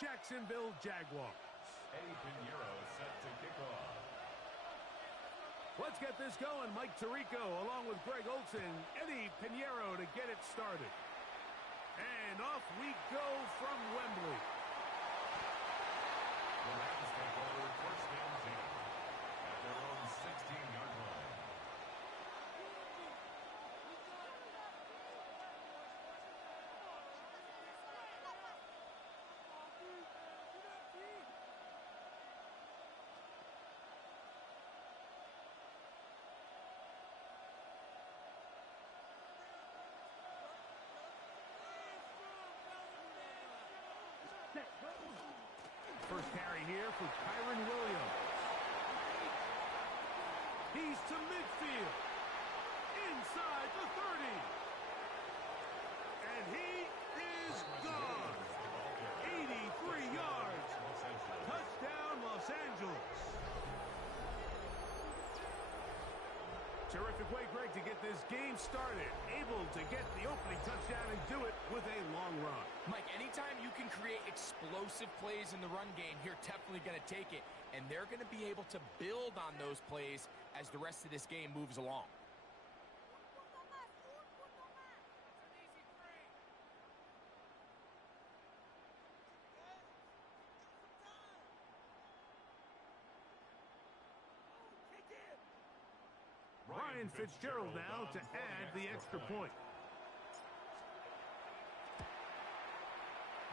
Jacksonville Jaguars. Eddie Pinheiro set to kick off. Let's get this going. Mike Tirico along with Greg Olson. Eddie Pinheiro to get it started. And off we go from Wembley. The Rams take over first and 10 at their own 16-yard line. First carry here for Kyron Williams. He's to midfield. Inside the 30. And he is gone. 83 yards. Touchdown, Los Angeles. Terrific way, Greg, to get this game started. Able to get the opening touchdown and do it with a long run. Mike, anytime you can create explosive plays in the run game, you're definitely going to take it. And they're going to be able to build on those plays as the rest of this game moves along. Ryan Fitzgerald now to add the extra point.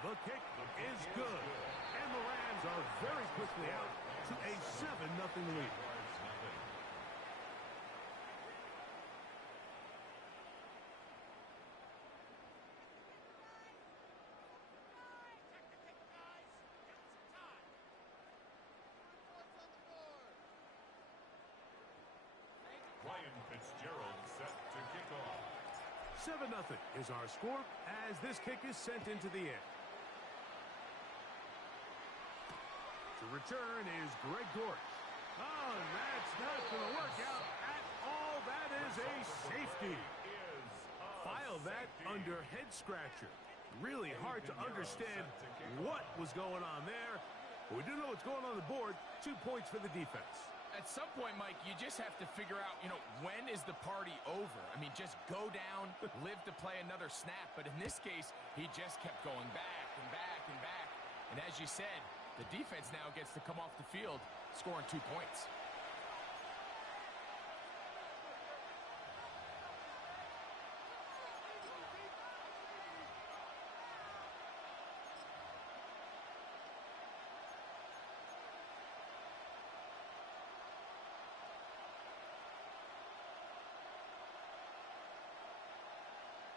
The kick is good. And the Rams are very quickly out to a 7-0 lead. Ryan Fitzgerald set to kick off. 7-0 is our score as this kick is sent into the air. To return is Greg Dortch. Oh, and that's not going to work out at all. That is a safety. File that under head scratcher. Really hard to understand what was going on there. But we do know what's going on the board. 2 points for the defense. At some point, Mike, you just have to figure out, when is the party over? I mean, just go down, live to play another snap. But in this case, he just kept going back and back and back. And as you said, the defense now gets to come off the field, scoring 2 points.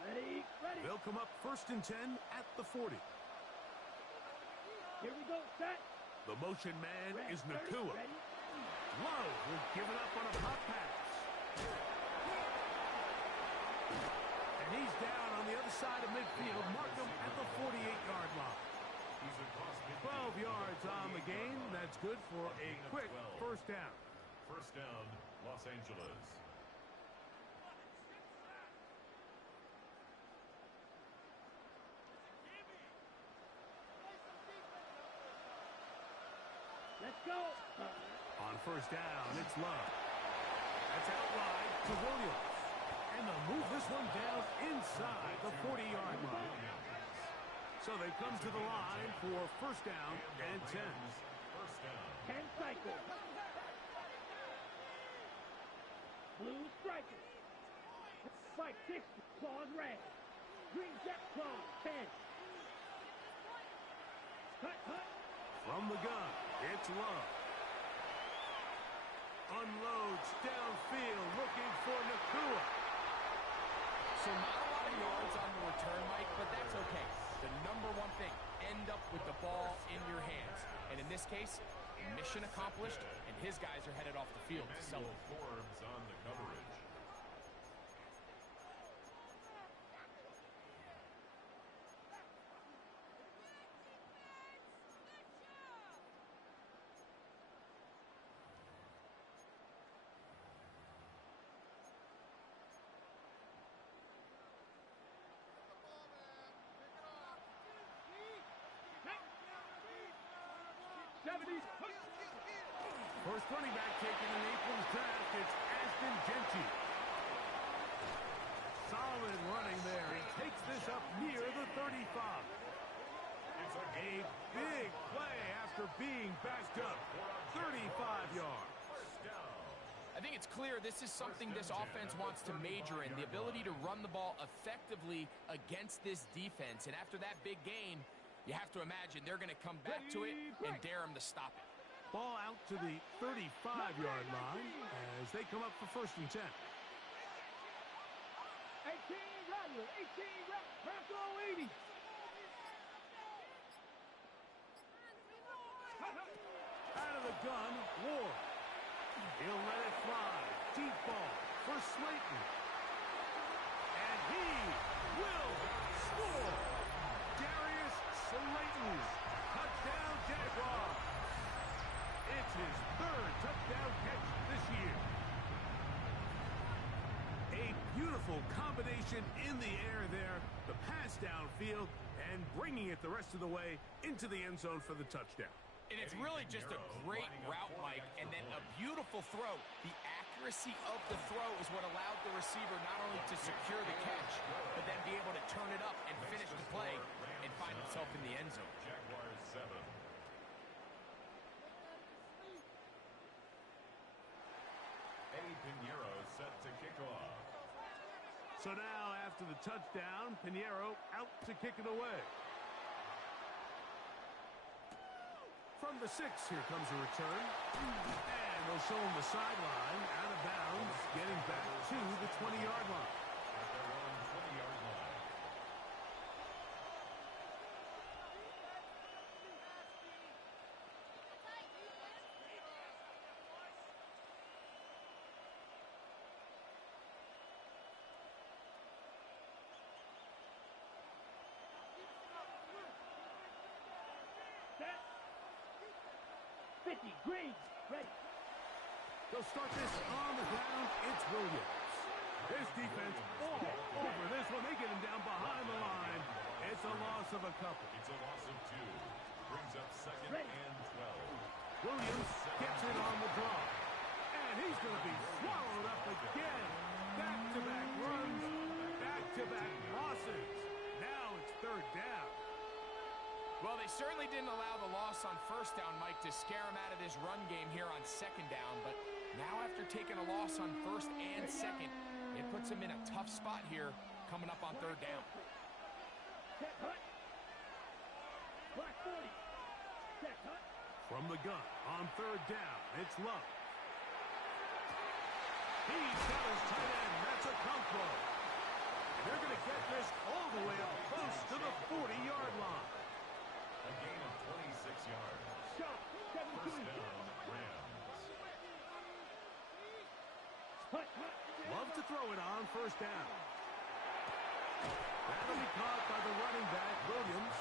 Ready. They'll come up 1st and 10 at the 40. Here we go, set. The motion man is Nakua. Ready. Love will give it up on a pop pass. And he's down on the other side of midfield. Mark him at the 48-yard line. 12 yards on the game. That's good for a quick first down. First down, Los Angeles. Let's go. On first down, it's Love. That's out wide to Williams. And they'll move this one down inside the 40-yard line. So they come to the line for first down and 10. First down. 10 cycles. Blue striker. Fight 60. Claws red. Green jet claws 10. Cut. From the gun, it's Love. Unloads downfield, looking for Nakua. So not a lot of yards on the return, Mike, but that's okay. The number one thing, end up with the ball in your hands. And in this case, mission accomplished, and his guys are headed off the field to celebrate. Forbes on the coverage. First running back taken in April's draft, it's Ashton Genty. Solid running there. He takes this up near the 35. A big play after being backed up. 35 yards. I think it's clear this is something this offense wants to major in, the ability to run the ball effectively against this defense. And after that big gain, you have to imagine they're going to come back to it and dare them to stop it. Ball out to the 35-yard line as they come up for 1st and 10. 18 Rattler, 18 Bronco 80. Out of the gun, Ward. He'll let it fly. Deep ball for Slayton. And he will score. Darius Slayton. Touchdown, Jaguars. It's his 3rd touchdown catch this year. A beautiful combination in the air there. The pass downfield and bringing it the rest of the way into the end zone for the touchdown. And it's really just a great route, Mike, and then a beautiful throw. The accuracy of the throw is what allowed the receiver not only to secure the catch, but then be able to turn it up and finish the play and find himself in the end zone. Jaguars 7. Eddie Pinheiro set to kick off. So now, after the touchdown, Pinheiro out to kick it away. From the 6, here comes a return. And they'll show him the sideline, out of bounds, getting back to the 20-yard line. At their own 20-yard line. Set. 50 Green. Ready. They'll start this on the ground. It's Williams. This defense all over this one. They get him down behind the line. It's a loss of a couple. It's a loss of 2. Brings up 2nd and 12. Williams gets it on the draw. And he's going to be swallowed up again. Back-to-back runs, back-to-back losses. Now it's 3rd down. Well, they certainly didn't allow the loss on 1st down, Mike, to scare him out of this run game here on 2nd down. But now after taking a loss on 1st and 2nd, it puts him in a tough spot here coming up on 3rd down. Set hut. Black 40. Set hut. From the gun on 3rd down, it's Love. He's got his tight end. That's a combo. They're going to get this all the way up close to the 40-yard line. A gain of 26 yards. Shot. 17. 1st down, Rams. Hut, hut. Love to throw it on 1st down. That'll be caught by the running back, Williams.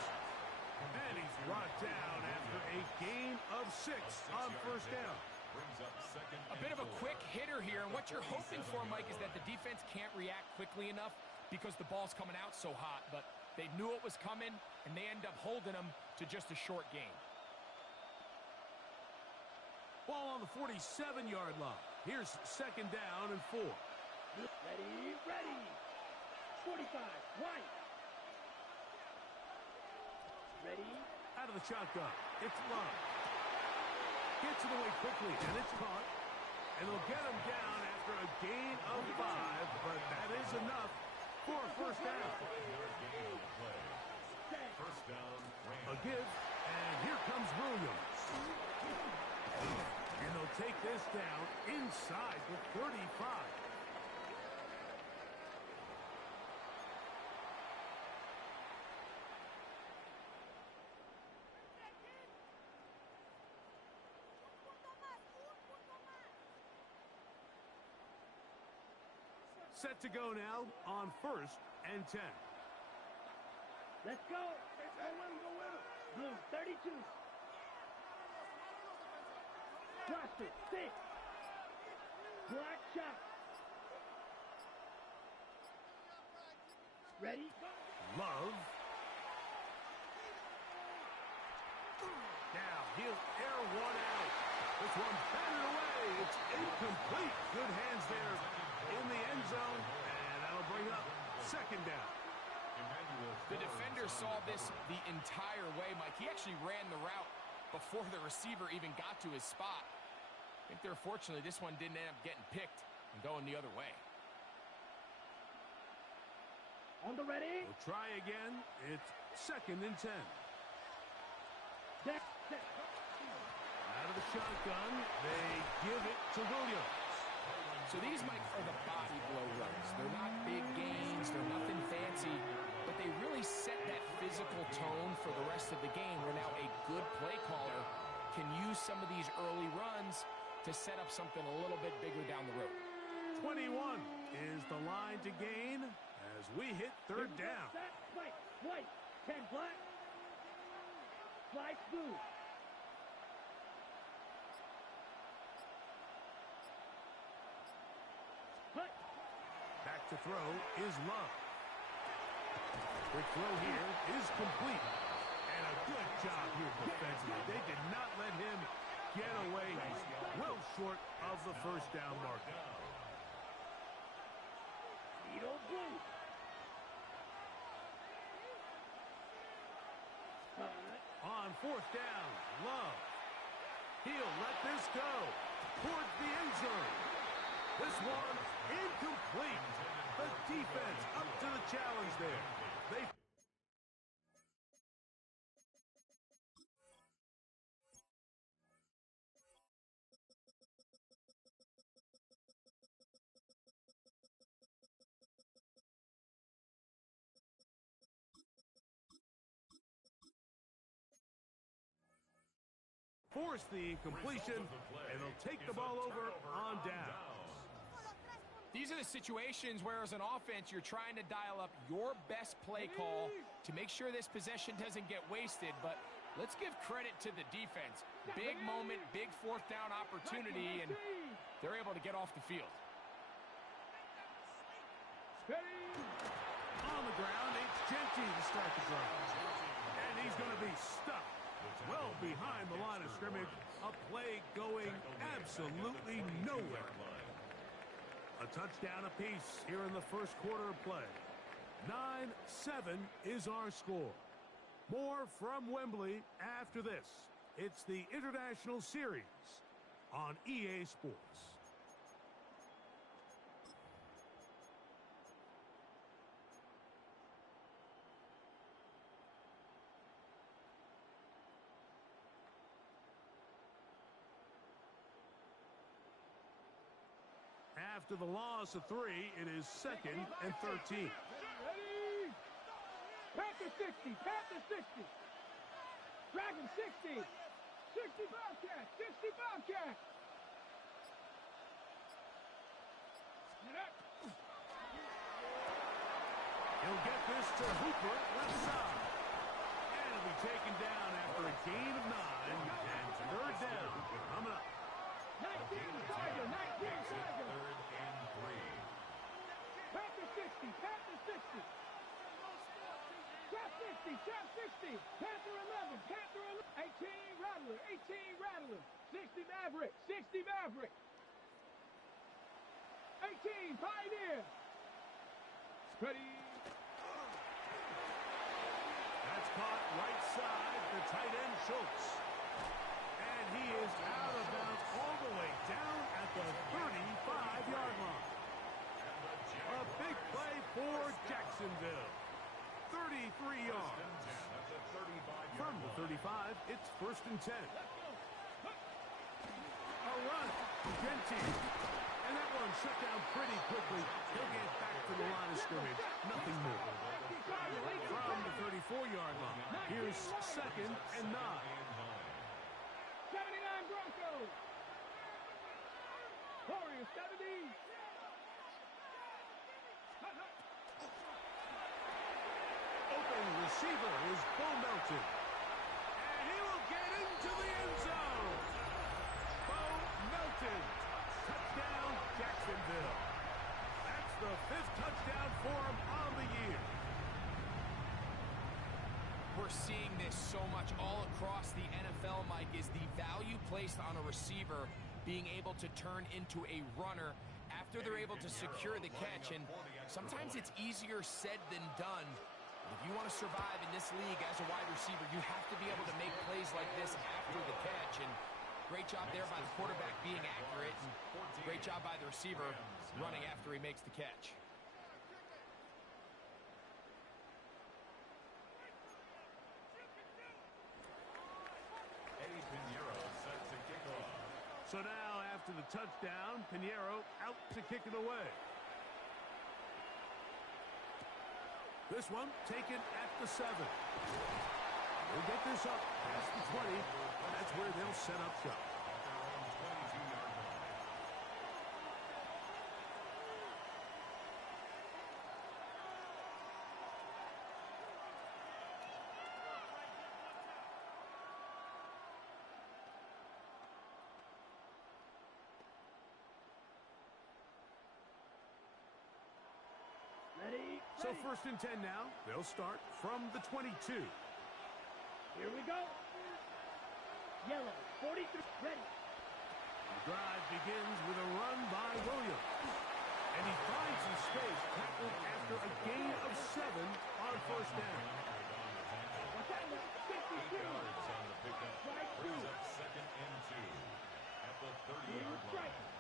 And he's brought down after a gain of 6 on 1st down. Brings up 2nd A bit of a quick hitter here, and what you're hoping for, Mike, is that the defense can't react quickly enough because the ball's coming out so hot, but they knew it was coming, and they end up holding them to just a short gain. Ball on the 47-yard line. Here's 2nd down and 4. Ready, ready. 45, White. Ready. Out of the shotgun, it's Love. Gets it away quickly, and it's caught. And they'll get him down after a gain of 5, but that is enough for a 1st down. 5-yard gain on the play. 1st down, Rams. A give, and here comes Williams. And they'll take this down inside the 35. Set to go now on 1st and 10. Let's go. Blue 32. Crossed it. 6. Black shot. Ready? Love. Now He'll air one out. This one batted away. It's incomplete. Good hands there in the end zone, and that'll bring up second down. The defender saw this the entire way, Mike. He actually ran the route before the receiver even got to his spot. I think they're fortunately this one didn't end up getting picked and going the other way. On the ready. We'll try again. It's 2nd and 10. Out of the shotgun, they give it to Williams. So these, Mike, are the body blow runs. They're not big gains. They're nothing fancy. But they really set that physical tone for the rest of the game where now a good play caller can use some of these early runs to set up something a little bit bigger down the road. 21 is the line to gain as we hit 3rd down. White. 10 black. Flight blue. Back to throw is Love. Quick throw here is complete. And a good job here defensively. They did not let him get away. He's well short of the 1st down marker. Blue. On 4th down, Love. He'll let this go towards the end zone. This one incomplete. The defense up to the challenge there. They force the incompletion, and they'll take the ball over on down. These are the situations where, as an offense, you're trying to dial up your best play call to make sure this possession doesn't get wasted. But let's give credit to the defense. Big moment, big 4th down opportunity, and they're able to get off the field. On the ground, it's Genty to start the drive. And he's going to be stuck well behind the line of scrimmage. A play going absolutely nowhere. A touchdown apiece here in the 1st quarter of play. 9-7 is our score. More from Wembley after this. It's the International Series on EA Sports. After the loss of 3, it is 2nd and 13. Ready. Panther 60. Panther 60. Dragon 60. 60 Bobcat. 60 Bobcat. He'll get this to Hooper, left side. And he'll be taken down after a gain of 9 and 3rd down. Coming up. 19 Tiger. 19 Tiger. 3rd and 3. Panther 60. Panther 60. Trap 60. Trap 60. Panther 11. Panther 11. 18 Rattler. 18 Rattler. 60 Maverick. 60 Maverick. 18 Pioneer. Ready. That's caught right side, the tight end Schultz. And he is out of bounds all the way down at the 35-yard line. A big play for Jacksonville. 33 yards. From the 35, it's 1st and 10. A run. Genty. And that one shut down pretty quickly. He'll get back to the line of scrimmage. Nothing more. From the 34-yard line, here's 2nd and 9. 79 Broncos. Warriors 70. Open receiver is Bo Melton. And he will get into the end zone. Bo Melton. Touchdown, Jacksonville. That's the 5th touchdown for him on the year. We're seeing this so much all across the NFL, Mike, is placed on a receiver being able to turn into a runner after they're able to secure the catch. And sometimes it's easier said than done. But if you want to survive in this league as a wide receiver, you have to be able to make plays like this after the catch. And great job there by the quarterback being accurate. And great job by the receiver running after he makes the catch. So now, after the touchdown, Pinheiro out to kick it away. This one taken at the 7. They'll get this up past the 20. That's where they'll set up shop. So first and 10 now. They'll start from the 22. Here we go. Yellow, 43, ready. The drive begins with a run by Williams. And he finds his space, tackled after a gain of 7 on first down. What's that? 52. Yards on the pickup. Strike two. Brings up 2nd and 2 at the 30-yard Strike. line.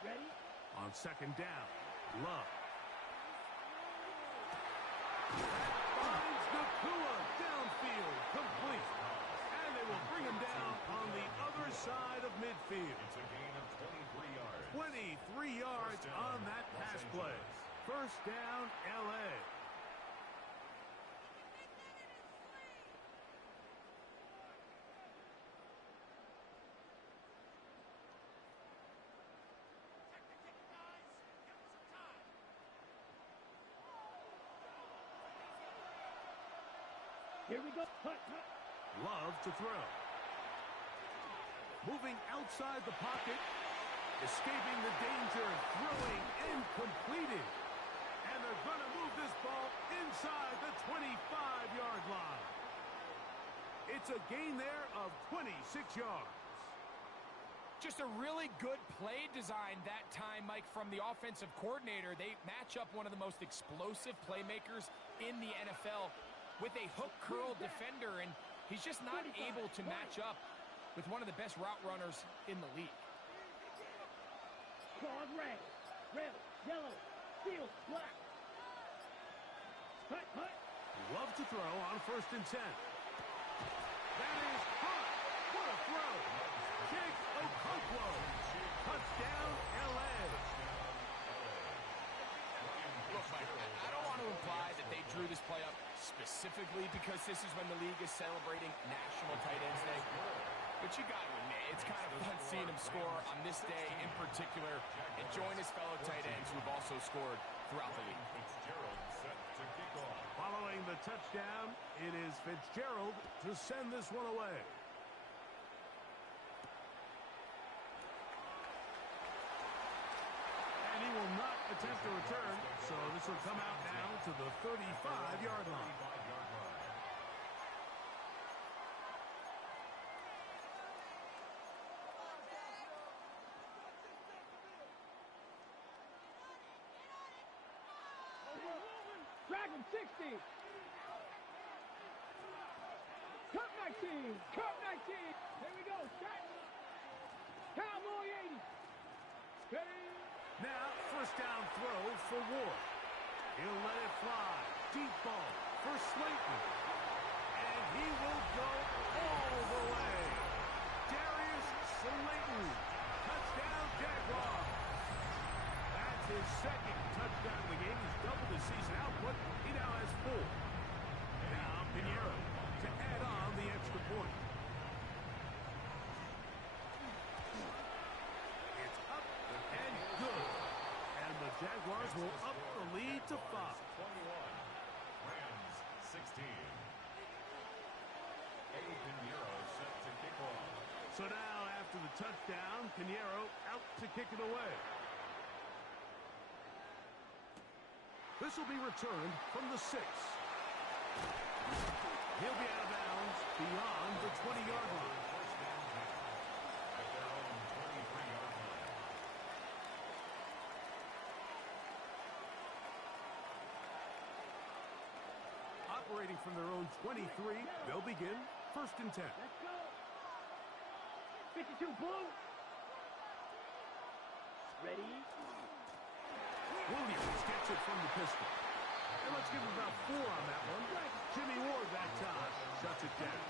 Ready? On second down, Love. Finds Nakua downfield, complete. And they will bring him down on the other side of midfield. It's a gain of 23 yards. 23 yards on that pass play. First down, L.A. Here we go. Hut, hut. Love to throw. Moving outside the pocket. Escaping the danger. Throwing and completing. And they're going to move this ball inside the 25-yard line. It's a gain there of 26 yards. Just a really good play design that time, Mike, from the offensive coordinator. They match up one of the most explosive playmakers in the NFL with a hook curl defender, and he's just not able to match up with one of the best route runners in the league. Claws red, yellow, steel, black. Hut, hut. Love to throw on first and 10. That is hot. What a throw. Jake Okonkwo. Touchdown, L.A. Look, Mike, I don't want to imply that they drew this play up specifically because this is when the league is celebrating National Tight Ends Day. But you got to admit, it's kind of fun seeing him score on this day in particular and join his fellow tight ends who've also scored throughout the league. Fitzgerald set to kick off. Following the touchdown, it is Fitzgerald to send this one away. And he will not attempt a return, so this will come out now to the 35-yard line. Dragon 60. Cup 19. Cup 19. Here we go. Shot. Cowboy 80. Steady. Now, first down throw for Ward. He'll let it fly. Deep ball for Slayton. And he will go all the way. Darius Slayton. Touchdown, Jaguars. That's his second touchdown of the game. He's doubled his season output. He now has 4. Now, Pinheiro to add on the extra point. It's up and good. And the Jaguars will up the lead to 5. 21. Rams 16. Pinheiro set to kick off. So now, after the touchdown, Pinheiro out to kick it away. This will be returned from the 6. He'll be out of bounds beyond the 20-yard line. from their own 23. They'll begin 1st and 10. Let's go. 52 blue. Ready. Williams gets it from the pistol. And let's give him about 4 on that one. Jimmy Ward that time shuts it down.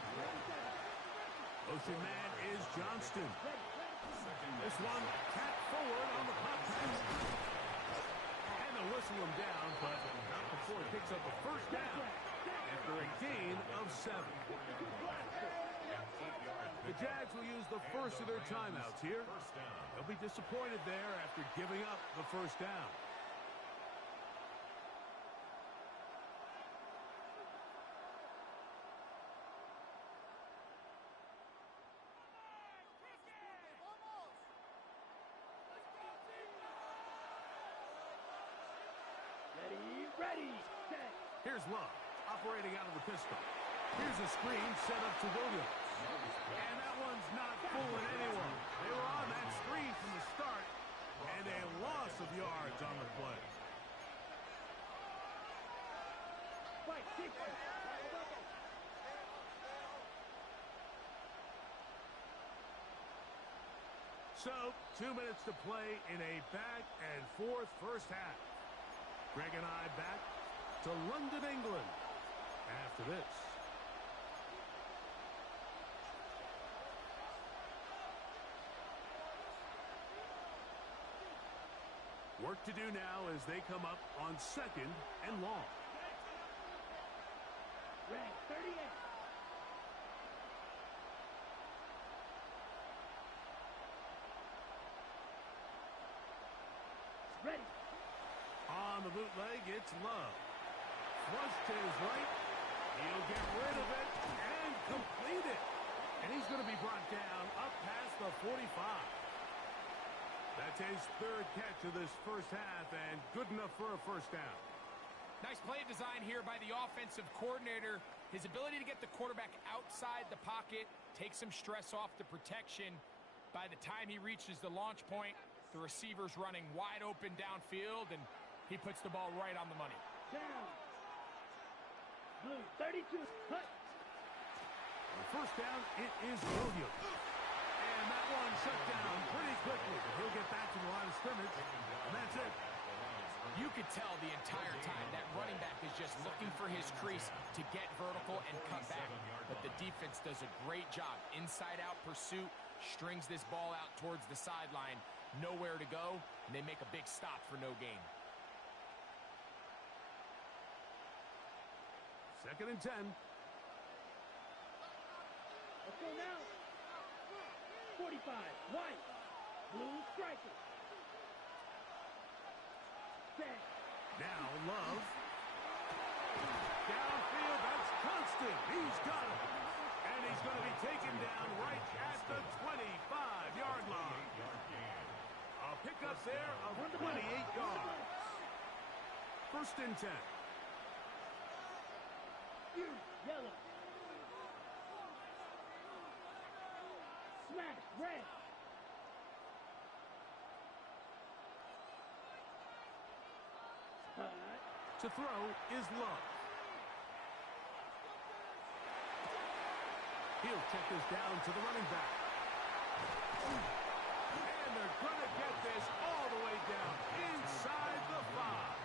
Motion man is Johnston. This one tapped forward on the pop pass. And they'll whistle him down, but not before he picks up a 1st down after a gain of 7. The Jags will use the first of their timeouts here. They'll be disappointed there after giving up the 1st down. Ready, set. Here's Love, operating out of the pistol. Here's a screen set up to Williams. And that one's not fooling anyone. They were on that screen from the start, and a loss of yards on the play. Fight, 60. So, 2 minutes to play in a back-and-forth first half. Greg and I back to London, England, after this. Work to do now as they come up on 2nd and long. Red, 38. Ready. On the bootleg, it's Love. Flush to his right. He'll get rid of it and complete it. And he's going to be brought down up past the 45. That's his 3rd catch of this first half and good enough for a 1st down. Nice play design here by the offensive coordinator. His ability to get the quarterback outside the pocket, take some stress off the protection. By the time he reaches the launch point, the receiver's running wide open downfield, and he puts the ball right on the money. Down. Blue, 32. Hut. On 1st down, it is Williams. And that one shut down pretty quickly. He'll get back to the line of scrimmage, and that's it. You could tell the entire time that running back is just looking for his crease to get vertical and cut back. But the defense does a great job. Inside-out pursuit, strings this ball out towards the sideline. Nowhere to go, and they make a big stop for no gain. 2nd and 10. Let's go now. 45. White. Blue striker. Set. Now Love. Downfield, that's Constant. He's got it. And he's going to be taken down right at the 25-yard line. A pickup there of 28 yards. 1st and 10. Yellow. Smash. Red. To throw is Love. He'll check this down to the running back. And they're going to get this all the way down inside the 5.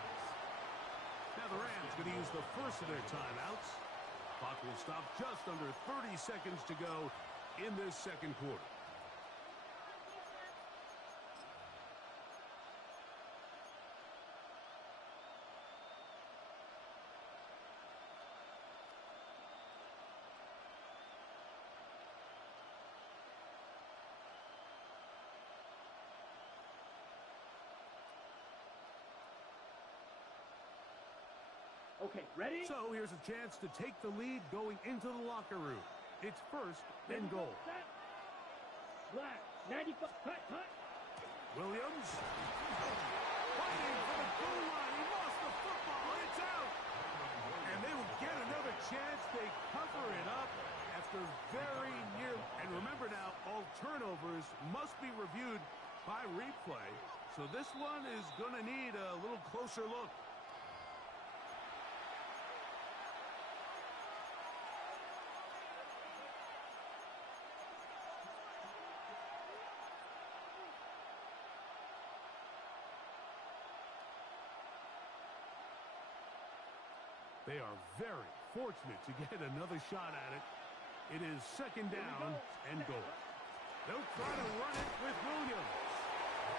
Now the Rams going to use the first of their timeouts. Clock will stop just under 30 seconds to go in this 2nd quarter. Okay, ready? So here's a chance to take the lead going into the locker room. It's 1st and goal. Set. Black. 95. Hut, hut. Williams. Fighting for the goal line. He lost the football. It's out. And they will get another chance. They cover it up after very near. And remember now, all turnovers must be reviewed by replay. So this one is going to need a little closer look. They are very fortunate to get another shot at it. It is second down and goal. They'll try to run it with Williams.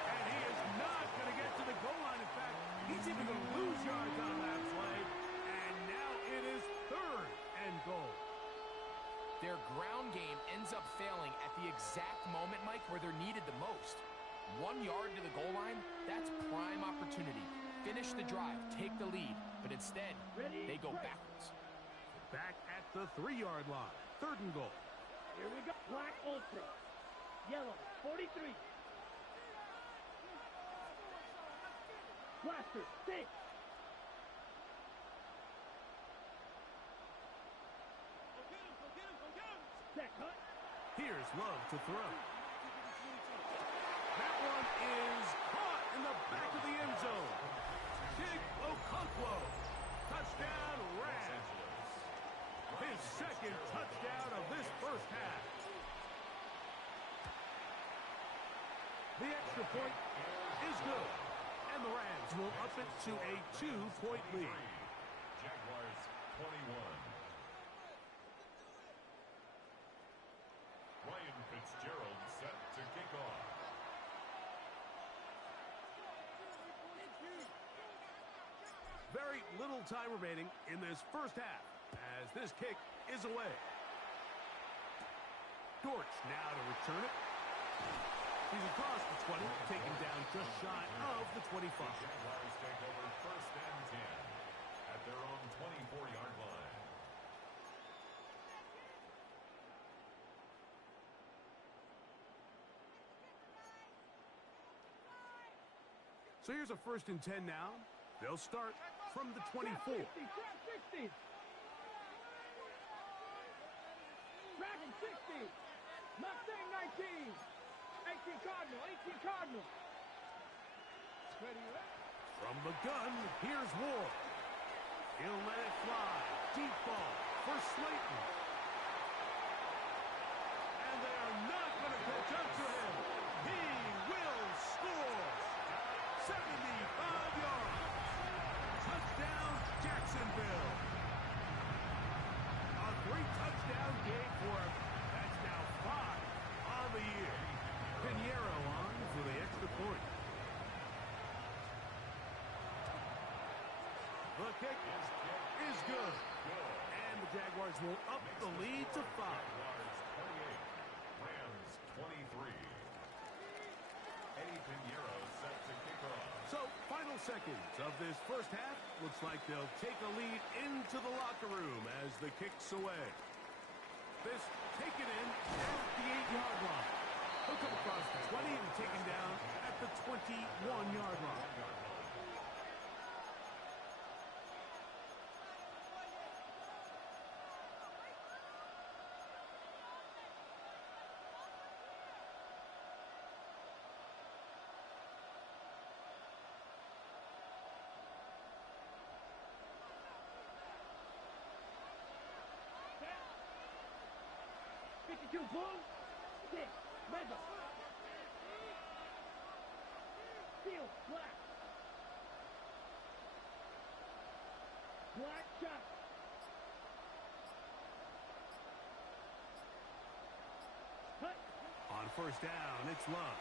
And he is not going to get to the goal line. In fact, he's even going to lose yards on that play. And now it is third and goal. Their ground game ends up failing at the exact moment, Mike, where they're needed the most. 1 yard to the goal line, that's prime opportunity. Finish the drive, take the lead, but instead, they go backwards. Back at the 3-yard line, third and goal. Here we go. Black Ultra. Yellow, 43. Blaster, 6. Check, Hunt. Here's Love to throw. That one is caught in the back of the end zone. Big Okonkwo. Touchdown, Rams. His second touchdown of this first half. The extra point is good. And the Rams will up it to a 2-point lead. Jaguars 21. Ryan Fitzgerald set to kick off. Very little time remaining in this first half as this kick is away. Dortch now to return it. He's across the 20, taken down just shy of the 25. Jaguars take over first and 10 at their own 24-yard line. So here's a first and 10 now. They'll start from the 24. 60. Dragon 60. Mustang 19. 18 Cardinal. Ready, From the gun, here's Ward. He'll let it fly. Deep ball for Slayton. And they are not going to catch up to him. He will score. 75 yards. Touchdown, Jacksonville. A 3-touchdown game for him. That's now 5 on the year. Pinheiro on for the extra point. The kick is good. And the Jaguars will up the lead to 5. Jaguars 28, Rams 23. Eddie Pinheiro set to kick off. So, final seconds of this first half. Looks like they'll take a lead into the locker room as the kick's away. This taken in at the 8-yard line. He'll come across the 20 and taken down at the 21-yard line. Bull. 6. Mega. Steel. Black. Black shot. Cut. On first down, it's Love.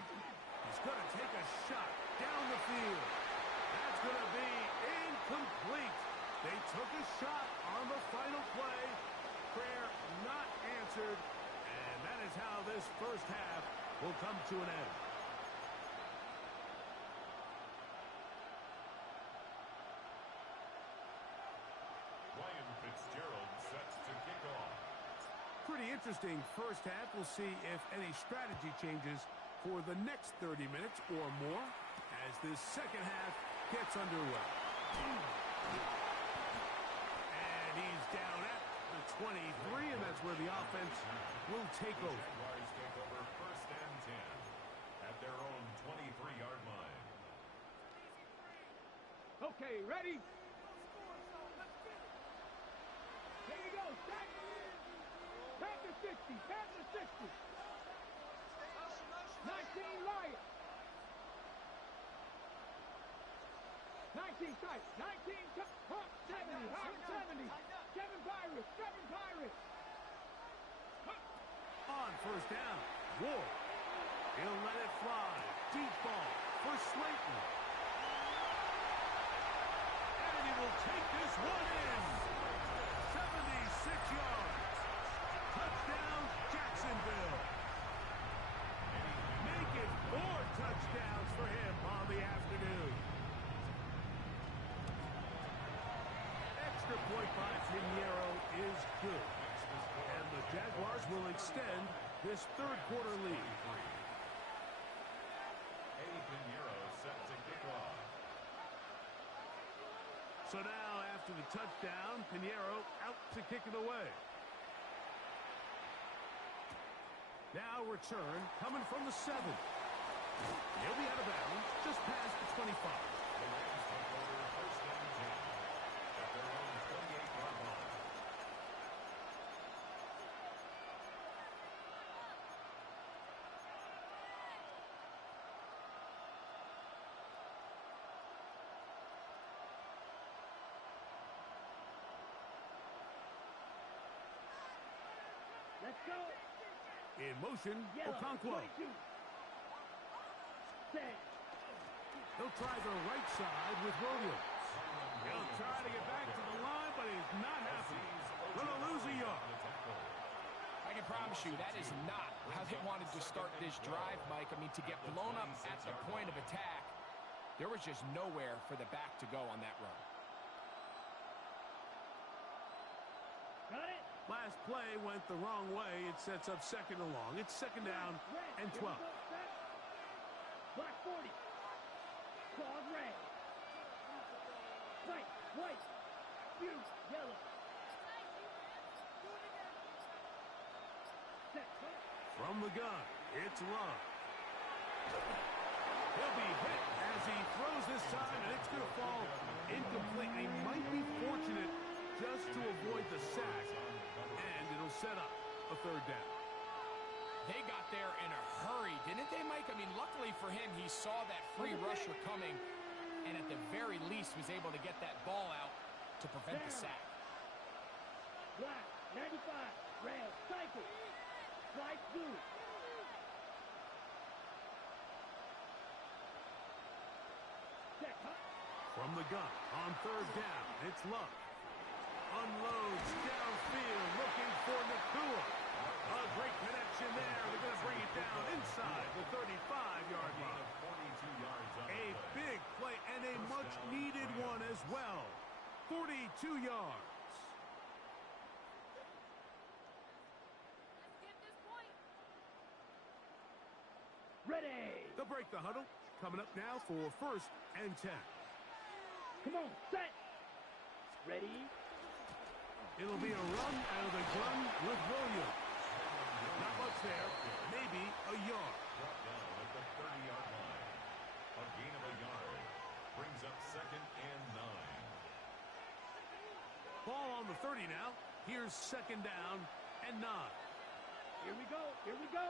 He's going to take a shot down the field. That's going to be incomplete. They took a shot on the final play. Prayer not answered. And that is how this first half will come to an end. Ryan Fitzgerald sets to kick off. Pretty interesting first half. We'll see if any strategy changes for the next 30 minutes or more as this second half gets underway. And he's down at the 23, and that's where the offense will take over. Jaguars take over first and 10 at their own 23-yard line. Okay, ready? Here you go, set. Panther 60, Panther 60. 19 Lion. 19 19 tight. 19 tight. Hawk 70. Hawk 70. 7 Pirates. 7 Pirates. On first down, Ward. He'll let it fly. Deep ball for Slayton. And he will take this one in. 76 yards. Touchdown, Jacksonville. Make it 4 touchdowns for him on the afternoon. Extra point by Pinheiro is good. And the Jaguars will extend this third quarter lead. Pinheiro set to kick off. So now, after the touchdown, Pinheiro out to kick it away. Now return coming from the 7. He'll be out of bounds just past the 25. The Rams take over first and 10 at their own 28-yard line. Let's go. In motion, Yellow. Okonkwo. 22. Set. He'll try the right side with Williams. He'll try to get back to the line, but he's not happening. Gonna lose a yard. I can promise you that is not how they wanted to start this drive, Mike. I mean, to get blown up at the point of attack, there was just nowhere for the back to go on that run. Got it. Last play went the wrong way. It sets up second and long. It's second down and 12. Black 40. Claws red. White. White. Blue. Yellow. Set. From the gun, it's Love. He'll be hit as he throws this time, and it's going to fall incomplete. He might be fortunate just to avoid the sack, and it'll set up a third down. They got there in a hurry, didn't they, Mike? I mean, luckily for him, he saw that free rusher coming, and at the very least was able to get that ball out to prevent the sack. Black. 95. Red. Cycle. Light blue. Set. From the gun, on third down, it's Love. Unloads downfield, looking for Nakua. A great connection there. They're going to bring it down inside the 35-yard line. 42 yards on A the play. big play and a much-needed one as well. 42 yards. Ready. They'll break the huddle. Coming up now for first and 10. Come on. Set. Ready. It'll be a run out of the gun with Williams. Not much there. Maybe a yard. Brought down at the 30-yard line. A gain of a yard. Brings up second and 9. Ball on the 30 now. Here's second down and 9. Here we go. Here we go.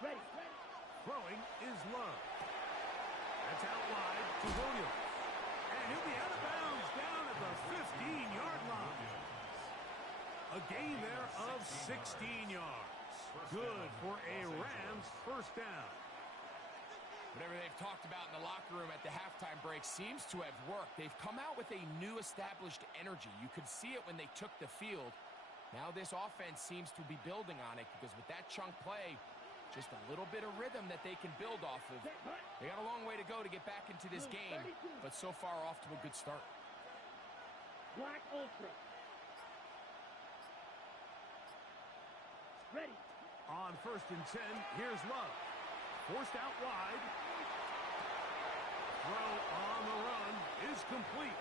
Ready. Ready. Throwing is Love. That's out wide to Williams. And he'll be out of bounds down at the 15-yard line. A gain there of 16 yards. Good for a Rams first down. Whatever they've talked about in the locker room at the halftime break seems to have worked. They've come out with a new established energy. You could see it when they took the field. Now this offense seems to be building on it because with that chunk play, just a little bit of rhythm that they can build off of. They got a long way to go to get back into this game, but so far off to a good start. Black Ultra. Ready. On first and 10, here's Love. Forced out wide. Throw on the run is complete.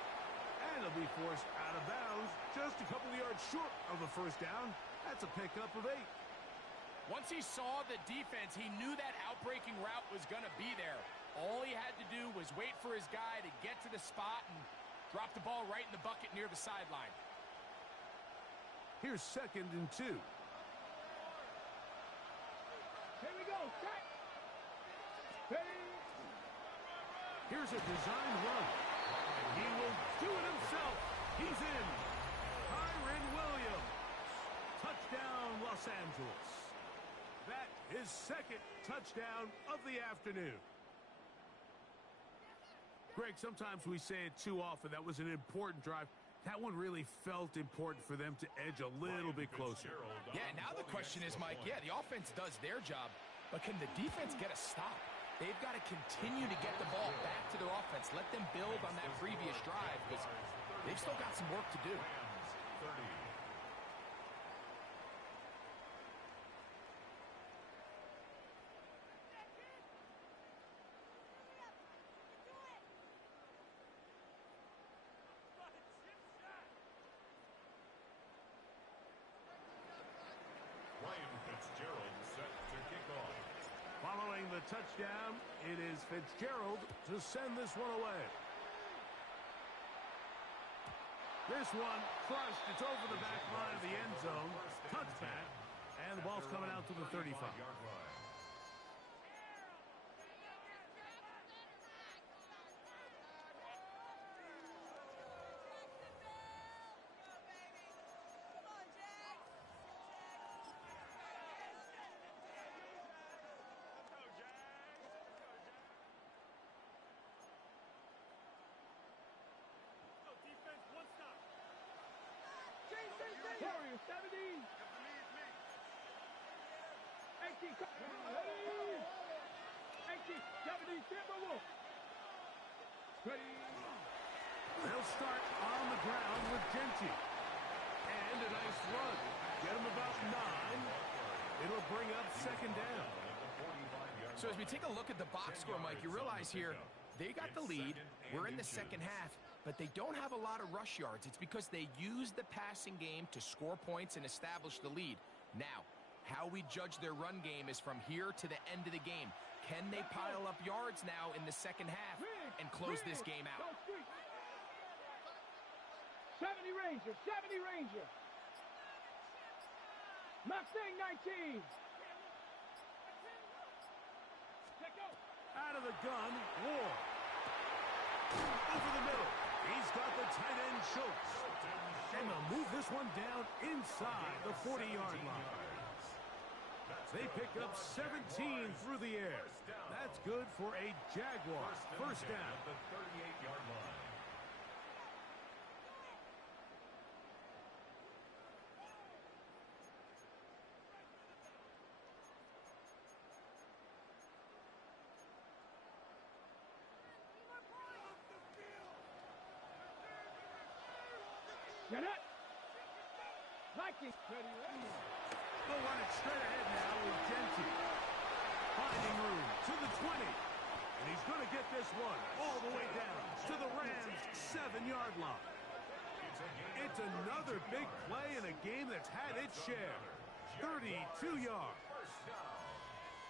And it'll be forced out of bounds just a couple of yards short of the first down. That's a pickup of 8. Once he saw the defense, he knew that outbreaking route was going to be there. All he had to do was wait for his guy to get to the spot and drop the ball right in the bucket near the sideline. Here's second and 2. Here we go. Set. Ready. Here's a design run. He will doing himself. He's in. Kyron Williams. Touchdown, Los Angeles. That is second touchdown of the afternoon. Greg, sometimes we say it too often. That was an important drive. That one really felt important for them to edge a little bit closer. Yeah, now the question is, Mike, the offense does their job, but can the defense get a stop? They've got to continue to get the ball back to their offense. Let them build on that previous drive because they've still got some work to do. Following the touchdown, it is Fitzgerald to send this one away. This one crushed. It's over the back line of the end zone. Touchback. And the ball's coming out to the 35. Warriors 70. 18. 70 Timberwolves. Ready. They'll start on the ground with Genty. And a nice run. Get him about 9. It'll bring up second down. So as we take a look at the box score, Mike, you realize here they got the lead. We're in the second half, but they don't have a lot of rush yards. It's because they use the passing game to score points and establish the lead. Now, how we judge their run game is from here to the end of the game. Can they pile up yards now in the second half and close this game out? 70 Ranger, 70 Ranger. Mustang 19. Out of the gun, Ward. Over the middle. He's got the tight end Schultz. And they'll move this one down inside the 40-yard line. They pick up 17 through the air. That's good for a Jaguar first down. The 38-yard line. Get it. Vikings. They'll run it straight ahead now with Genty. Finding room to the 20. And he's going to get this one all the way down to the Rams' 7-yard line. It's another big play in a game that's had its share. 32 yards.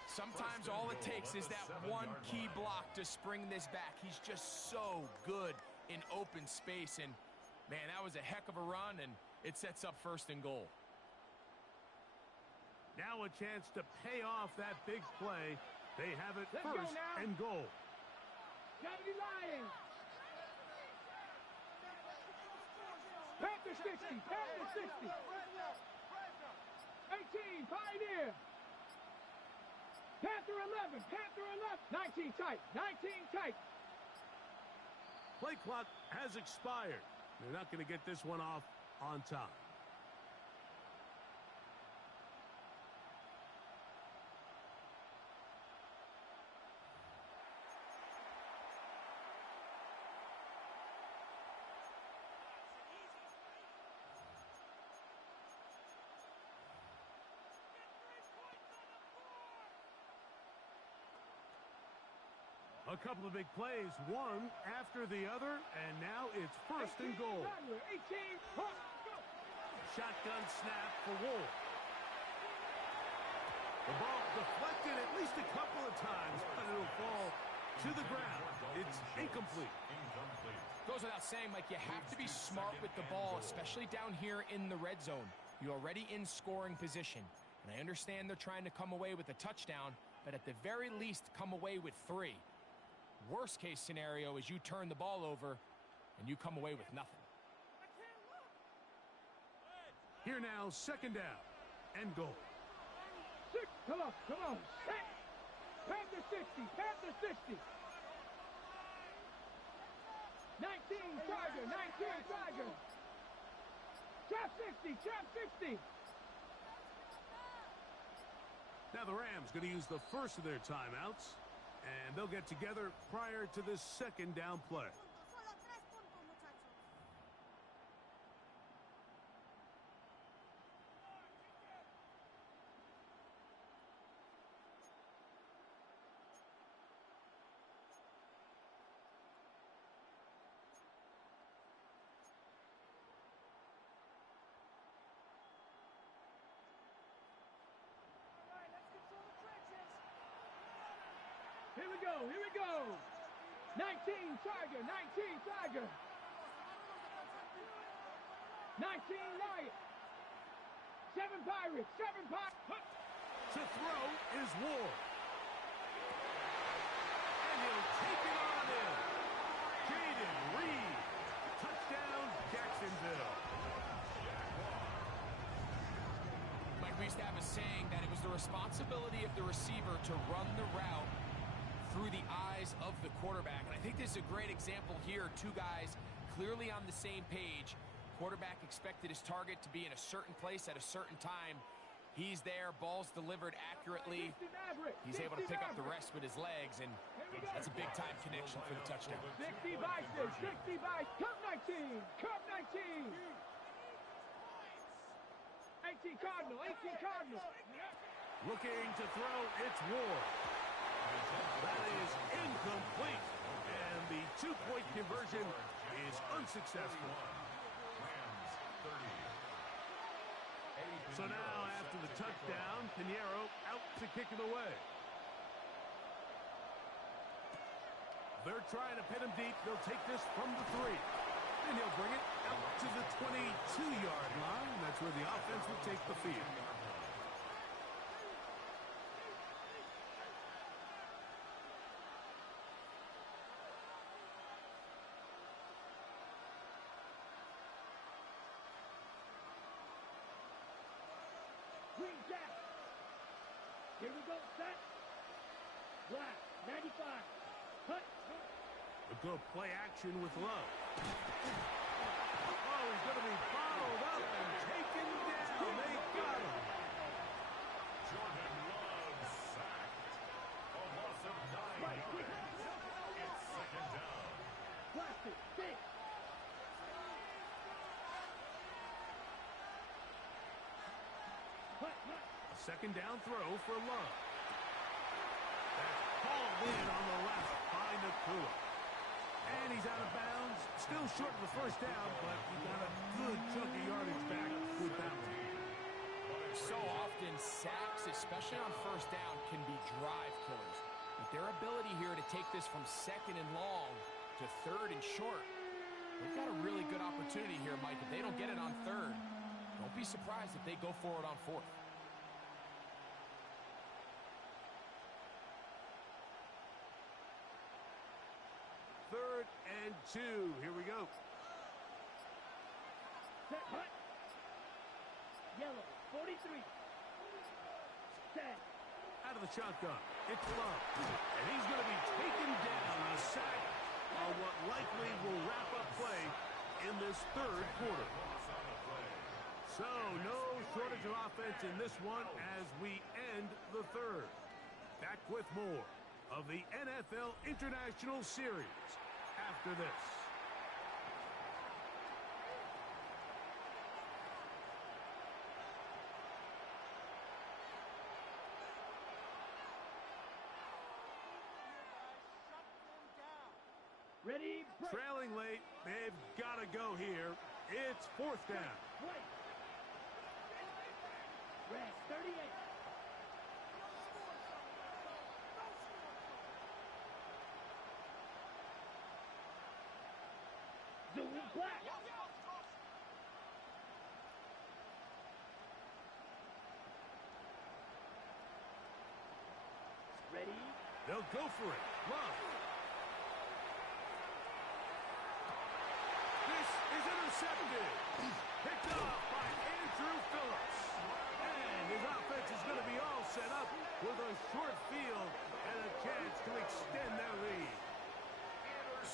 Sometimes all it takes is that one key block to spring this back. He's just so good in open space. And, man, that was a heck of a run, and it sets up first and goal. Now a chance to pay off that big play. They have it first and goal. 70 Lions. Panther 60. Panther 60. 18 Pioneer. Panther 11. Panther 11. 19 tight. 19 tight. Play clock has expired. They're not going to get this one off on time. A couple of big plays, one after the other, and now it's first and goal. 18. Shotgun snap for Wolf. The ball deflected at least a couple of times, but it'll fall to the ground. It's incomplete. Goes without saying, Mike, you have to be smart with the ball, especially down here in the red zone. You're already in scoring position. And I understand they're trying to come away with a touchdown, but at the very least, come away with 3. Worst case scenario is you turn the ball over and you come away with nothing. Here now, second down and goal. Come on, come on. Set. Panther 60, Panther 60. 19, Tiger, 19, Tiger. Trap 60, trap 60. Now the Rams going to use the first of their timeouts, and they'll get together prior to this second down play. Solo 3 puntos, muchachos. Here we go, here we go. 19, Tiger, 19, Tiger. 19, Lion. 7 Pirates, 7 Pirates. To throw is Ward. And he'll take it on in. Jaden Reed. Touchdown, Jacksonville. Mike, we used to have a saying that it was the responsibility of the receiver to run the route through the eyes of the quarterback. And I think this is a great example here. Two guys clearly on the same page. Quarterback expected his target to be in a certain place at a certain time. He's there, ball's delivered accurately. He's able to pick up the rest with his legs, and that's a big-time connection for the touchdown. 60 Bison, 60 Bison. Cup 19, Cup 19. 18 Cardinal, 18 Cardinal. Looking to throw, it's Ward. That is incomplete, and the two-point conversion is unsuccessful. So now, after the touchdown, Pinheiro out to kick it away. They're trying to pin him deep. They'll take this from the 3. And he'll bring it out to the 22-yard line. That's where the offense will take the field. Green Jack. Here we go, set. Black, 95. Hut. A good play action with Love. Oh, he's going to be followed up and taken down. They got him. Jordan Love sacked. A loss of 9 yards. It's second down. Plastic, 6. Hut, hut. A second down throw for Love. That's called in on the left by Nakua. And he's out of bounds. Still short of the first down, but he got a good chunk of yardage back with that one. So often, sacks, especially on first down, can be drive killers. But their ability here to take this from second and long to third and short, they've got a really good opportunity here, Mike. If they don't get it on third, don't be surprised if they go for it on fourth. Third and 2. Here we go. Set, hut. Yellow, 43. Set. Out of the shotgun. It's Love. And he's going to be taken down. A sack on what likely will wrap up play in this third quarter. So, no shortage of offense in this one as we end the third. Back with more of the NFL International Series after this. Ready, break. Trailing late, they've got to go here. It's fourth down. Wait. Red, 38. Zoom black. Ready? They'll go for it. Love. Intercepted. Picked off by Andrew Phillips. And his offense is going to be all set up with a short field and a chance to extend their lead.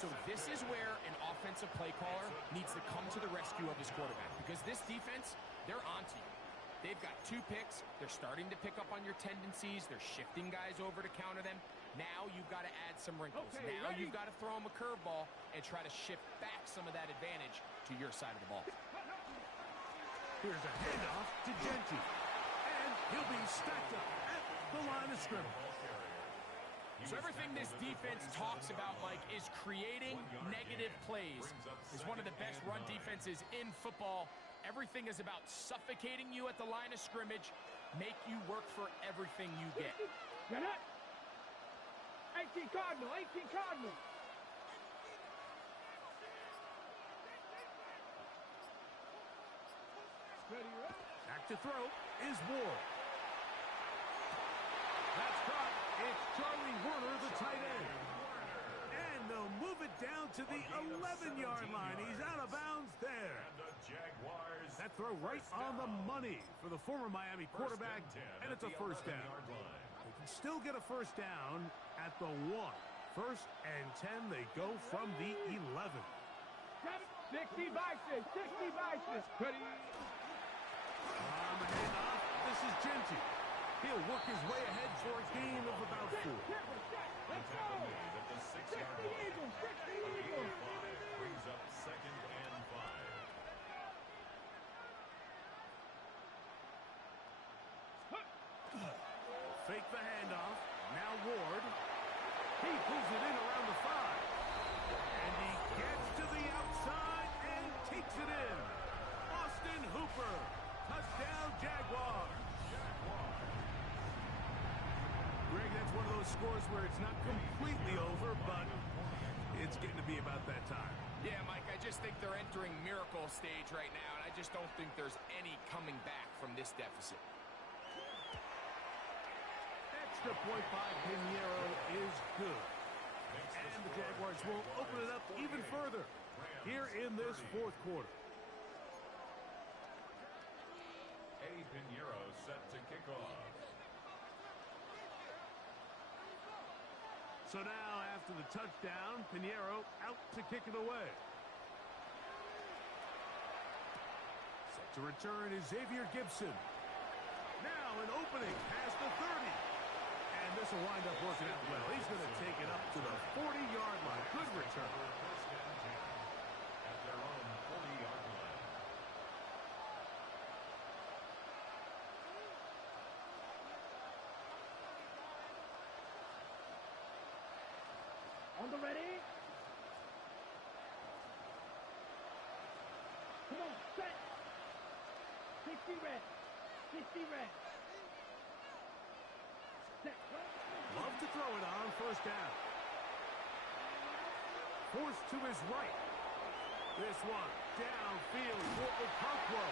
So this is where an offensive play caller needs to come to the rescue of his quarterback, because this defense, they're onto you. They've got 2 picks. They're starting to pick up on your tendencies. They're shifting guys over to counter them. Now you've got to add some wrinkles. Okay, now ready? you've got to throw him a curveball and try to shift back some of that advantage to your side of the ball. Here's a handoff to Genty. And he'll be stacked up at the line of scrimmage. So everything this defense talks about, Mike, is creating negative plays. It's one of the best run defenses in football. Everything is about suffocating you at the line of scrimmage, make you work for everything you get. Get it. 18 Cardinal, 18 Cardinal. Ready, right? Back to throw is Ward. That's caught. It's Charlie Warner, the tight end. And they'll move it down to the 11-yard line. He's out of bounds there. That throw right on the money for the former Miami quarterback, and it's a first down. They can still get a first down at the 1. First and 10, they go from the 11. 60 Bison, 60 Bison. Ready. On the handoff, this is Genty. He'll work his way ahead for a gain of about 4. Let's go. 60 Eagles, 60 Eagles. Brings up 2nd and 5. Fake the handoff. Now Ward. He pulls it in around the 5. And he gets to the outside and takes it in. Austin Hooper. Touchdown, Jaguars. Greg, that's one of those scores where it's not completely over, but it's getting to be about that time. Yeah, Mike, I just think they're entering miracle stage right now, and I just don't think there's any coming back from this deficit. Extra point by Pinheiro is good. And the Jaguars will open it up even further here in this 4th quarter. Eddie Pinheiro set to kick off. So now, after the touchdown, Pinheiro out to kick it away. Set to return is Xavier Gibson. Now an opening past the 30. And this will wind up working out well. He's going to take it up to the 40-yard line. Good return. First and 10 at their own 40-yard line. On the ready. Come on, set. 60 red. 60 red. Set. Love to throw it on first down. Forced to his right. This one downfield for Okonkwo.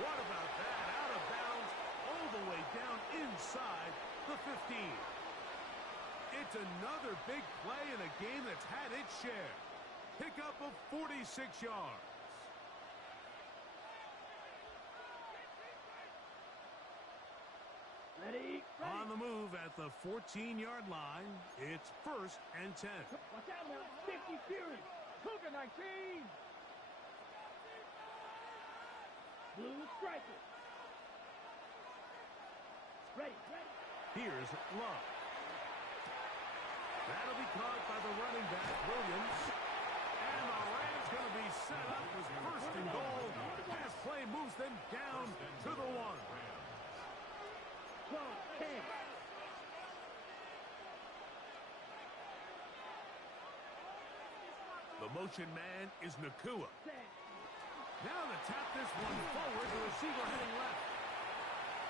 What about that? Out of bounds all the way down inside the 15. It's another big play in a game that's had its share. Pickup of 46 yards. Ready. On the move at the 14-yard line, it's first and 10. Watch out now. 50 Fury. Cougar 19. Blue striker. Ready. Here's Love. That'll be caught by the running back, Williams. And the Rams going to be set up with first and goal. Pass play moves them down to the 1. 12, 10. The motion man is Nakua. Set. Now to tap this one forward, the receiver heading left.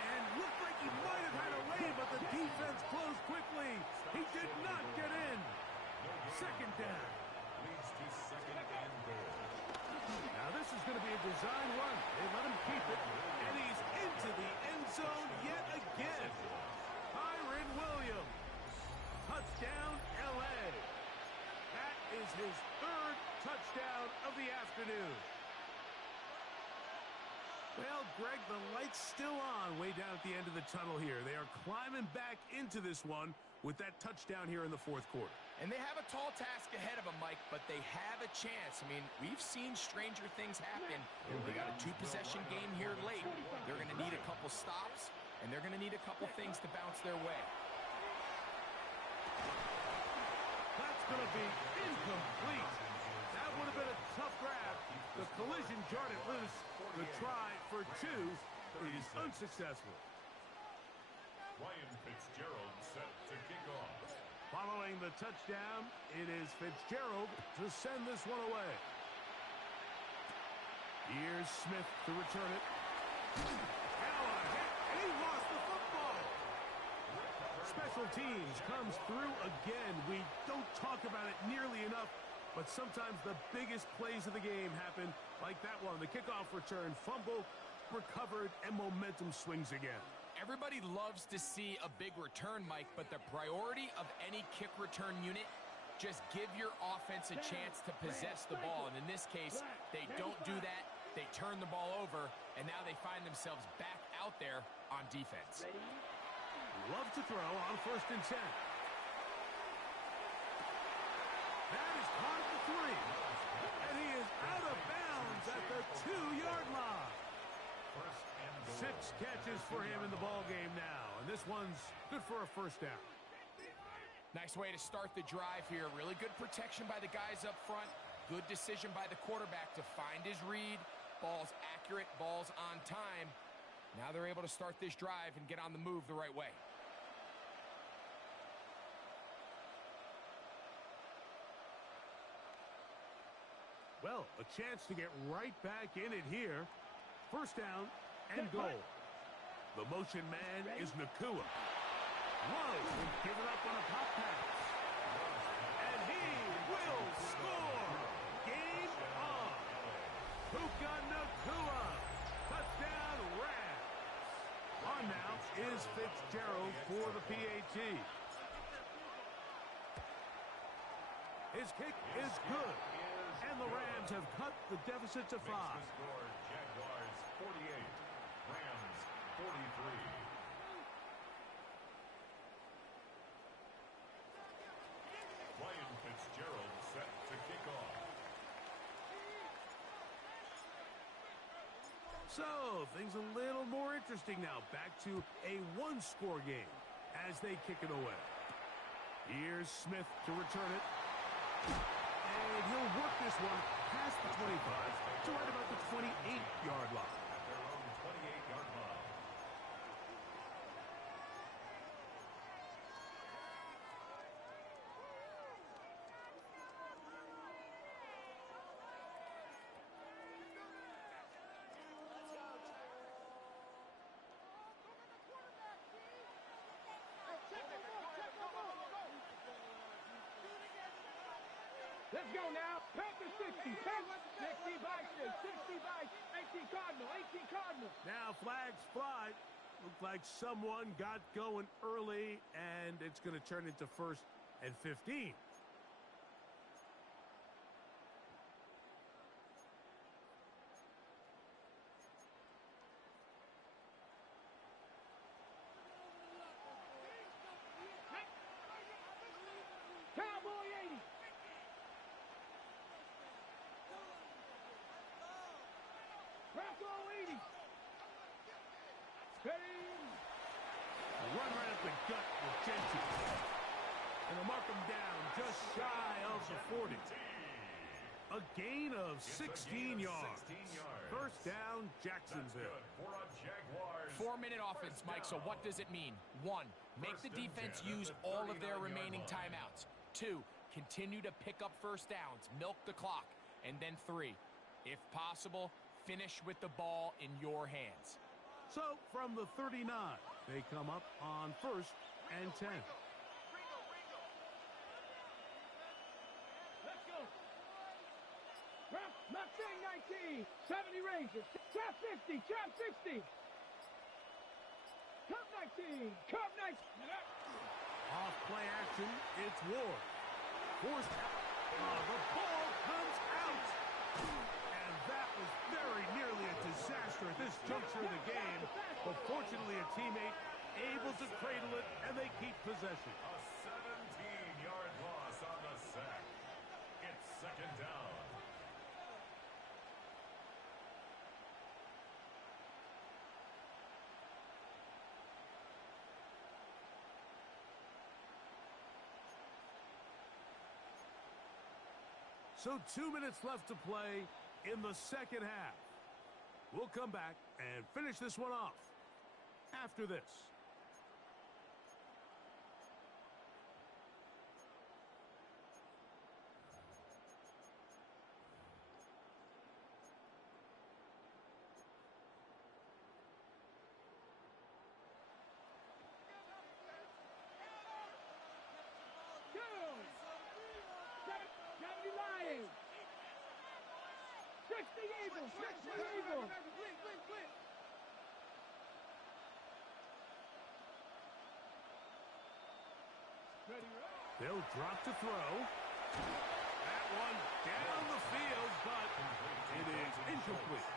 And looked like he might have had a lane, but the defense closed quickly. He did not get in. Second down. Leads to 2nd and goal. Now this is going to be a design run. They let him keep it, and he's into the end zone yet again. Kyron Williams. Touchdown, L.A. That is his 3rd touchdown of the afternoon. Well, Greg, the light's still on way down at the end of the tunnel here. They are climbing back into this one with that touchdown here in the fourth quarter. And they have a tall task ahead of them, Mike, but they have a chance. I mean, we've seen stranger things happen. They got a two-possession game here late. They're going to need a couple stops, and they're going to need a couple things to bounce their way. That's going to be incomplete. That would have been a tough grab. The collision jarred it loose. The try for two is unsuccessful. Ryan Fitzgerald set to kick off. Following the touchdown, it is Fitzgerald to send this one away. Here's Smith to return it. Now a hit, and he lost the football. Special teams comes through again. We don't talk about it nearly enough, but sometimes the biggest plays of the game happen like that one. The kickoff return, fumble, recovered, and momentum swings again. Everybody loves to see a big return, Mike, but the priority of any kick return unit, just give your offense a chance to possess the ball. And in this case, they don't do that. They turn the ball over, and now they find themselves back out there on defense. Love to throw on 1st and 10. That is caught at the 3. And he is out of bounds at the 2-yard line. 6 catches for him in the ball game now, and this one's good for a first down. Nice way to start the drive here. Really good protection by the guys up front. Good decision by the quarterback to find his read. Ball's accurate, ball's on time. Now they're able to start this drive and get on the move the right way. Well, a chance to get right back in it here. First down and goal. The motion man is Nakua. Whoa, given up on a pop pass. And he will score. Game on. Puka Nakua. Touchdown Rams. On now is Fitzgerald for the PAT. His kick is good. And the Rams have cut the deficit to 5. Jaguars 48, Rams 43. Ryan Fitzgerald set to kick off. So, things a little more interesting now. Back to a one-score game as they kick it away. Here's Smith to return it. And he'll work this one past the 25 to right about the 28-yard line. At their own 28-yard line. Let's go now. Panthers 60. 60 Vikings. 60 Vikings. 18 Cardinal. 18 Cardinal. Now flags fly. Looked like someone got going early, and it's going to turn into 1st and 15. Cowboy 80. Bronco 80. Run right up the gut with Gentry. And they'll mark him down just shy of the 40. A gain of 16 yards. First down, Jacksonville. For a Jaguars. 4-minute offense, Mike, so what does it mean? 1, make the defense use all of their remaining timeouts. 2, continue to pick up first downs, milk the clock. And then 3, if possible, finish with the ball in your hands. So, from the 39, they come up on 1st and 10. Let's go. Mustang 19. 70 Rangers. Trap 50. Trap 60. Cup 19. Cup 19. Off play action, it's Ward. Forced out. The ball comes out. And that was very nearly a disaster at this juncture of the game, but fortunately a teammate able to cradle it, and they keep possession. A 17-yard loss on the sack. It's second down. So 2 minutes left to play in the second half. We'll come back and finish this one off after this. They'll drop to throw. That one down the field, but it is incomplete.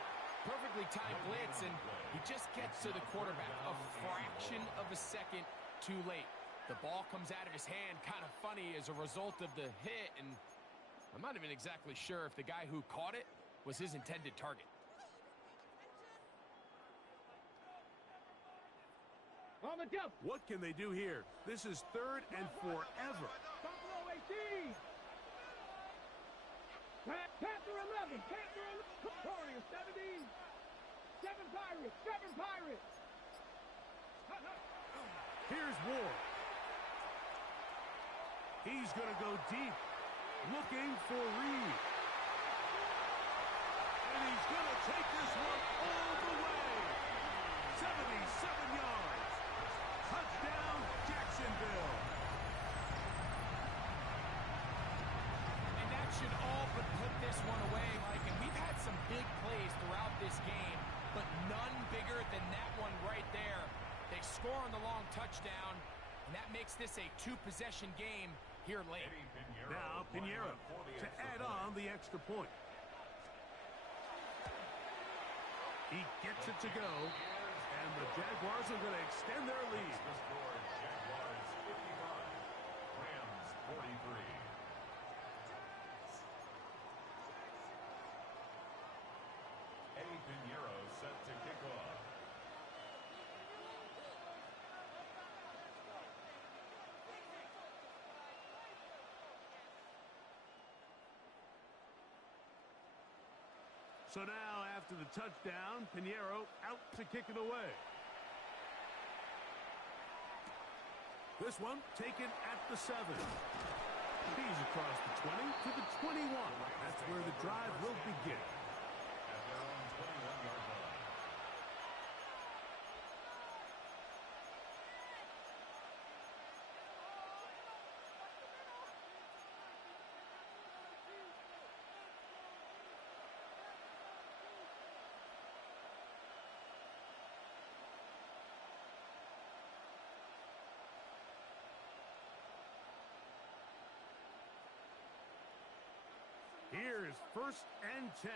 Perfectly timed blitz, and he just gets to the quarterback a fraction of a second too late. The ball comes out of his hand kind of funny as a result of the hit, and I'm not even exactly sure if the guy who caught it was his intended target. On the jump. What can they do here? This is 3rd and forever. Buffalo 18. Panther 11. Panther 11. Warriors 17. 7 Pirates. 7 Pirates. Here's Ward. He's going to go deep, looking for Reed. And he's going to take this one all the way. 77 yards. Touchdown, Jacksonville. And that should all but put this one away, Mike. And we've had some big plays throughout this game, but none bigger than that one right there. They score on the long touchdown, and that makes this a 2-possession game here late. Now Pinheiro to add on the extra point. He gets it to go, and the Jaguars are going to extend their lead. Jaguars 55, Rams 43. Eddie Pinheiro set to kick off. So now, after the touchdown, Pinheiro out to kick it away. This one taken at the 7. He's across the 20 to the 21. That's where the drive will begin. At their own 21-yard line. Here's 1st and 10.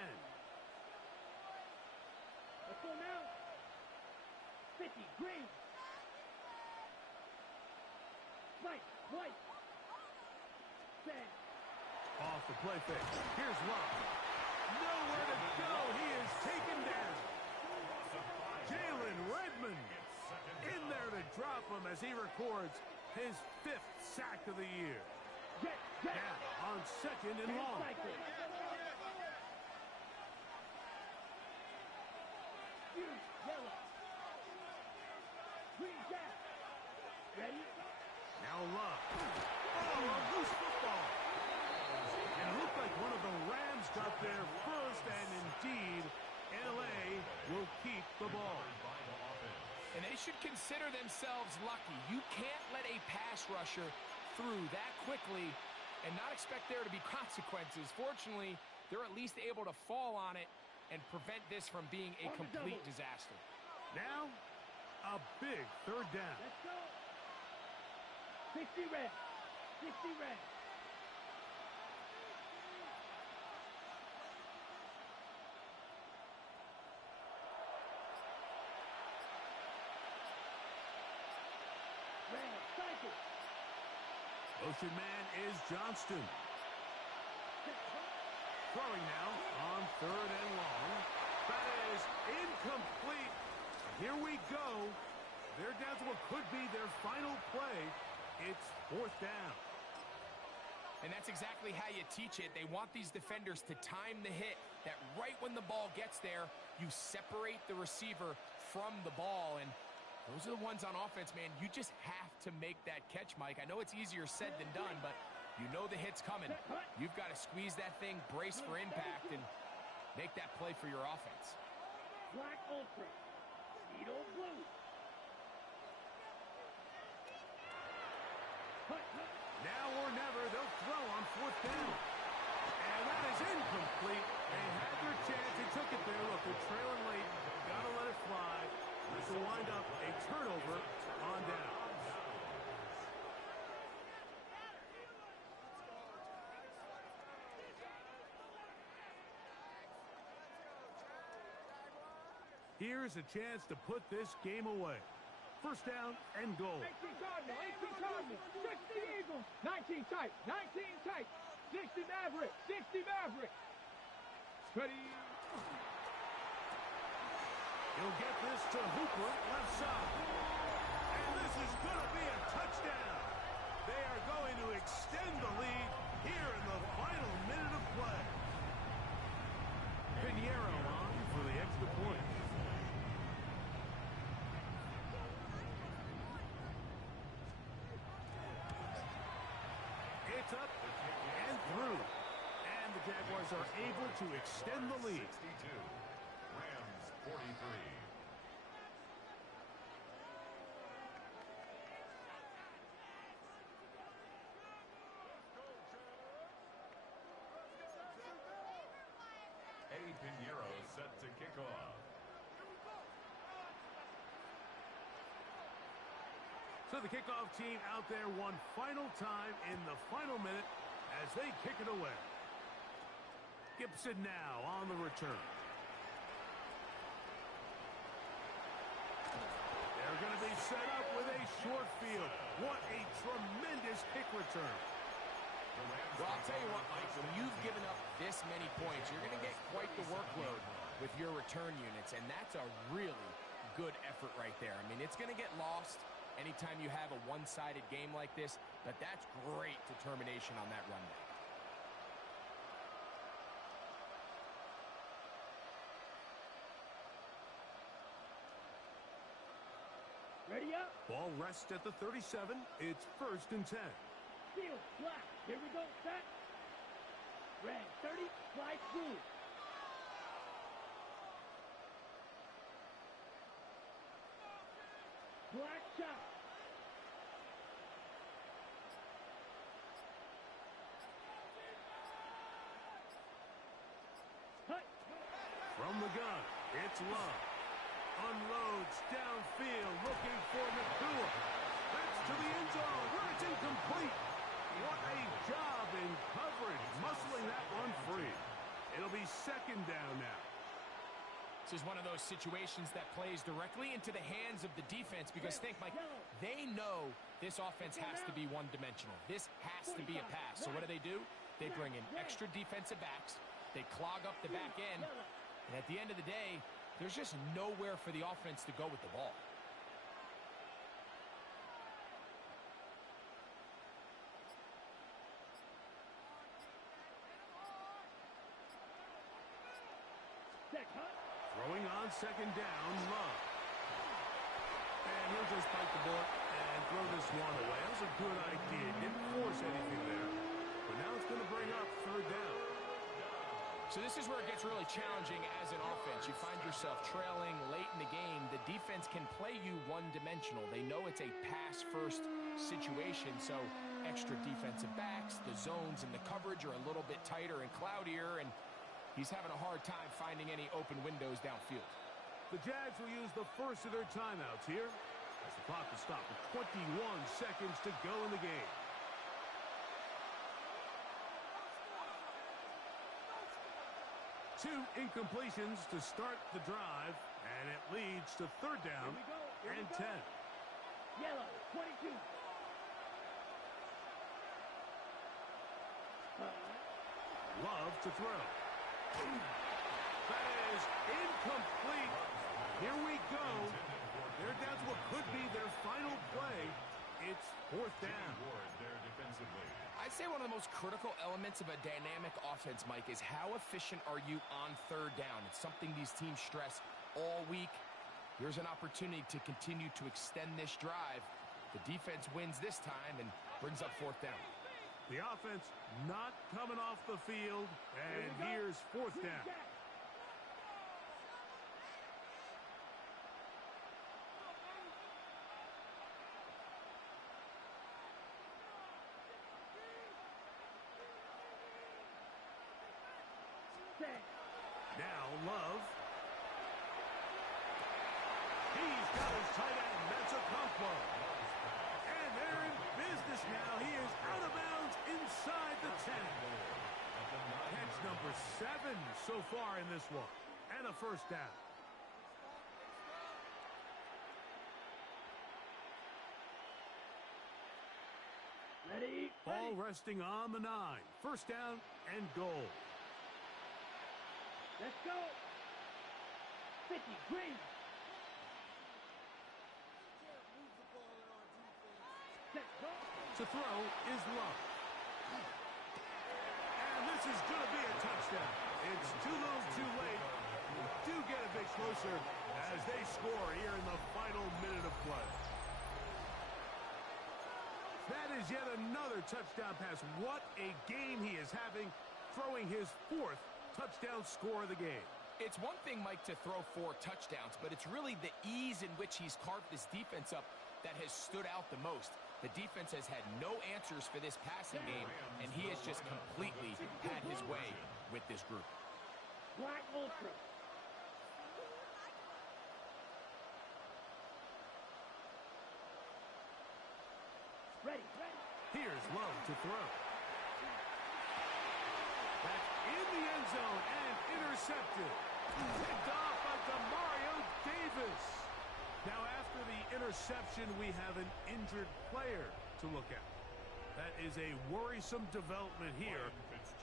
Let's go now. 50, green. White. Set. Off the play fake. Here's Love. Nowhere to go. He is taken down. Jalen Redmond in there to drop him as he records his 5th sack of the year. Now on 2nd and long. Ready? Now Love. Oh, a loose football. And it looked like one of the Rams got there first, and indeed, L.A. will keep the ball. And they should consider themselves lucky. You can't let a pass rusher through that quickly and not expect there to be consequences. Fortunately, they're at least able to fall on it and prevent this from being a complete disaster. Now, a big 3rd down. Let's go. 60 red. 60 red. Motion man is Johnston. Throwing now on 3rd and long. That is incomplete. Here we go. They're down to what could be their final play. It's 4th down. And that's exactly how you teach it. They want these defenders to time the hit, that right when the ball gets there, you separate the receiver from the ball. And those are the ones on offense, man. You just have to make that catch, Mike. I know it's easier said than done, but you know the hit's coming. You've got to squeeze that thing, brace for impact, and make that play for your offense. Black Ultra. Needle blue. Now or never, they'll throw on 4th down. And that is incomplete. They had their chance. They took it there. Look, they're trailing late. Got to let it fly. This will wind up a turnover on down. Here's a chance to put this game away. 1st down and goal. 18 Cardinal, 18 Cardinal, 60 Eagles, 19 tight, 19 tight, 60 Maverick, 60 Maverick. Ready. He'll get this to Hooper, left side. And this is going to be a touchdown. They are going to extend the lead here in the final minute of play. Pinheiro on for the extra point. It's up and through. And the Jaguars are able to extend the lead. 62. Rams 43. Eddie Pinheiro set to kick off. So the kickoff team out there one final time in the final minute as they kick it away. Gibson now on the return. They're going to be set up with a short field. What a tremendous kick return. Well, I'll tell you what, Mike, when you've given up this many points, you're going to get quite the workload with your return units, and that's a really good effort right there. I mean, it's going to get lost anytime you have a one-sided game like this, but that's great determination on that run back. Ready up. Ball rests at the 37. It's 1st and 10. Field, black. Here we go. Set. Red, 30. Slide blue. Black shot. Hut. From the gun, it's Love. Unloads downfield, looking for Nakua. That's to the end zone, where it's incomplete. What a job in coverage, muscling that one free. It'll be 2nd down now. This is one of those situations that plays directly into the hands of the defense because think, Mike, they know this offense has to be one-dimensional. This has to be a pass. So what do? They bring in extra defensive backs. They clog up the back end. And at the end of the day, there's just nowhere for the offense to go with the ball. Throwing on 2nd down, Love. And he'll just bite the bullet and throw this one away. That was a good idea. Didn't force anything there. But now it's going to bring up 3rd down. So this is where it gets really challenging as an offense. You find yourself trailing late in the game. The defense can play you one-dimensional. They know it's a pass-first situation, so extra defensive backs, the zones and the coverage are a little bit tighter and cloudier, and he's having a hard time finding any open windows downfield. The Jags will use the first of their timeouts here as the clock will stop with 21 seconds to go in the game. Two incompletions to start the drive, and it leads to 3rd down Here we and go. 10. Yellow, 22. Love to throw. That is incomplete. Here we go. They're down to what could be their final play. It's fourth down. I'd say one of the most critical elements of a dynamic offense, Mike, is how efficient are you on third down. It's something these teams stress all week. Here's an opportunity to continue to extend this drive. The defense wins this time and brings up fourth down. The offense not coming off the field, and here's fourth down. Now Love. He's got his tight end. That's a combo. And they're in business now. He is out of bounds inside the 10. Catch number 7 so far in this one. And a first down. Ready? Ball resting on the 9. First down and goal. Let's go. 50, green. Let's go. To throw is Love. And this is going to be a touchdown. It's too little too late. We do get a bit closer as they score here in the final minute of play. That is yet another touchdown pass. What a game he is having, throwing his 4th touchdown score of the game. It's one thing, Mike, to throw 4 touchdowns, but it's really the ease in which he's carved this defense up that has stood out the most. The defense has had no answers for this passing game, and he has just completely had his way with this group. Black Ultra. Ready. Here's Love to throw. That's in the end zone and intercepted. Picked off by Demario Davis. Now, after the interception, we have an injured player to look at. That is a worrisome development here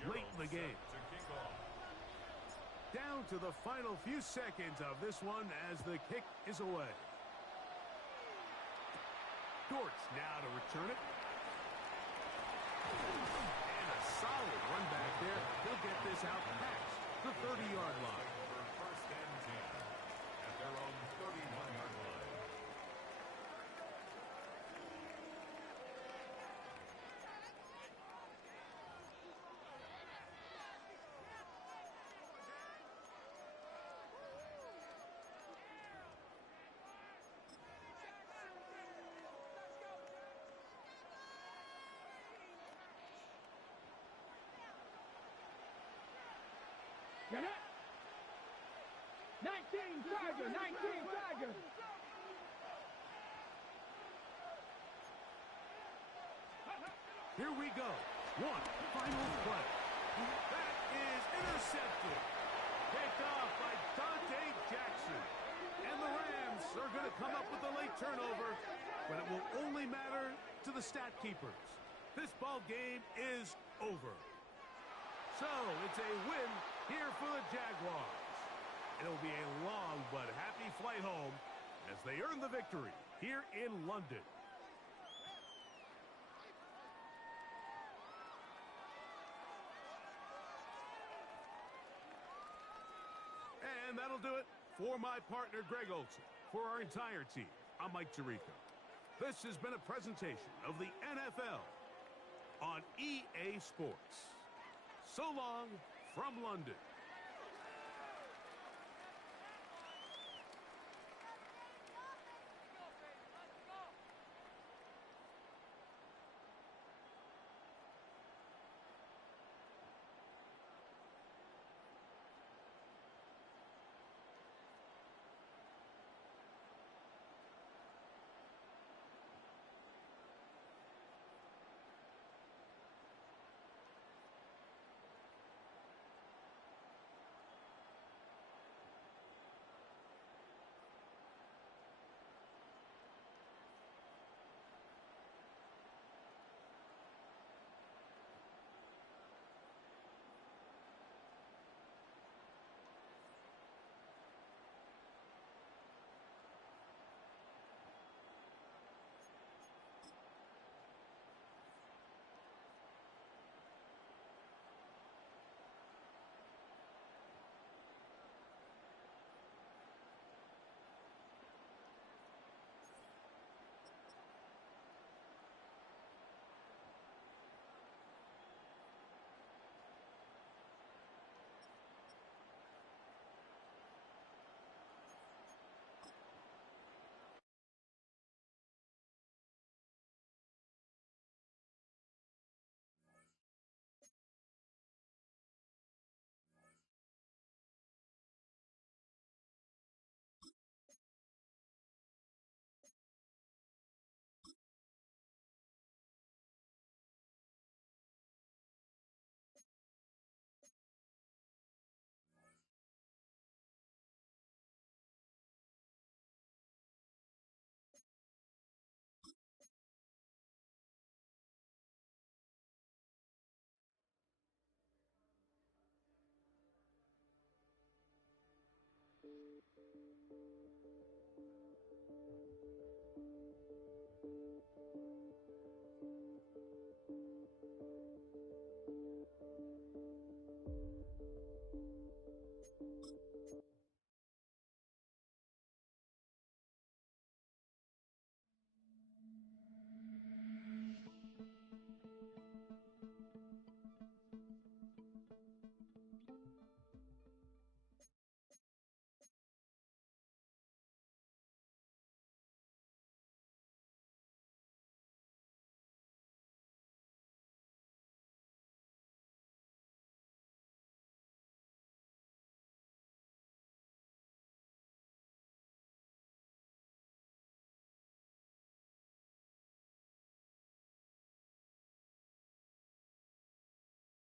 late in the game. Down to the final few seconds of this one as the kick is away. Dortch now to return it. And a solid run back there. He'll get this out past the 30-yard line. First and 10 at their own 31-yard line. Get it. 19 Tiger. Here we go. One final play. That is intercepted. Picked off by Dante Jackson. And the Rams are going to come up with a late turnover, but it will only matter to the stat keepers. This ball game is over. So it's a win here for the Jaguars. It'll be a long but happy flight home as they earn the victory here in London. And that'll do it for my partner, Greg Olson. For our entire team, I'm Mike Tirico. This has been a presentation of the NFL on EA Sports. So long from London.